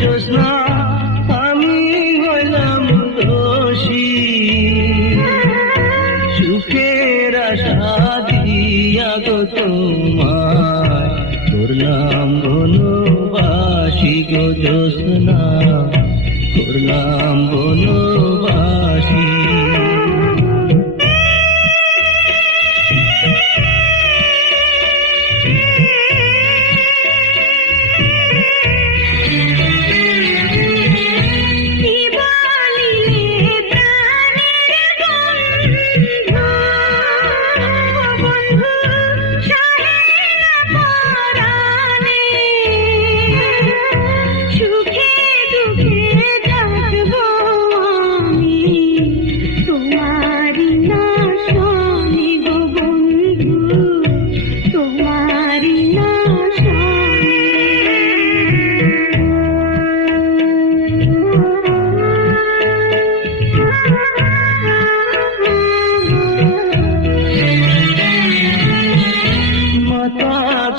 জ্যোৎস্না আমি হইলাম দোষী, সুখের আশা দিয়া গো তোমায় করলাম বনবাসী গো জ্যোৎস্না, করলাম বনবাসী।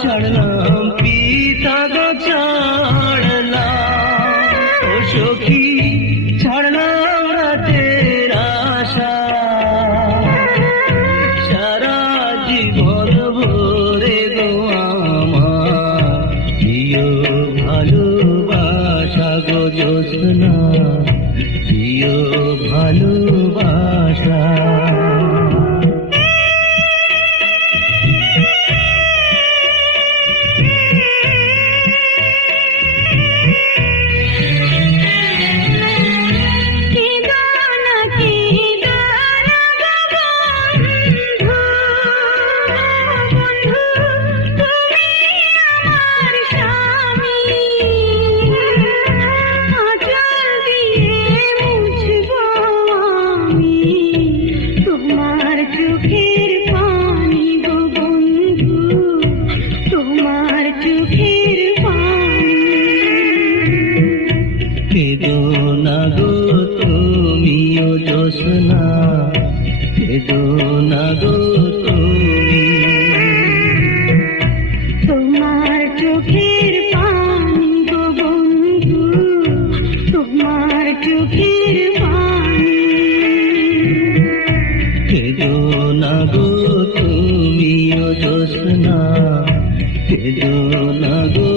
ছাড়লাম পিতা গো ছাড়লাম ও সখী, ছাড়লাম রাতের আশা, সারা জীবন ভরে গো আমার প্রিয় ভালোবাসা গো জ্যোৎস্না, প্রিয় ভালোবাসা। কেঁদো না গো তুমিও জ্যোৎস্না, কেঁদো না গো তুমি, তোমার চোখের পানি গো বন্ধু, তোমার চোখের পানি। কেঁদো না গো তুমিও জ্যোৎস্না, কেঁদো না গো।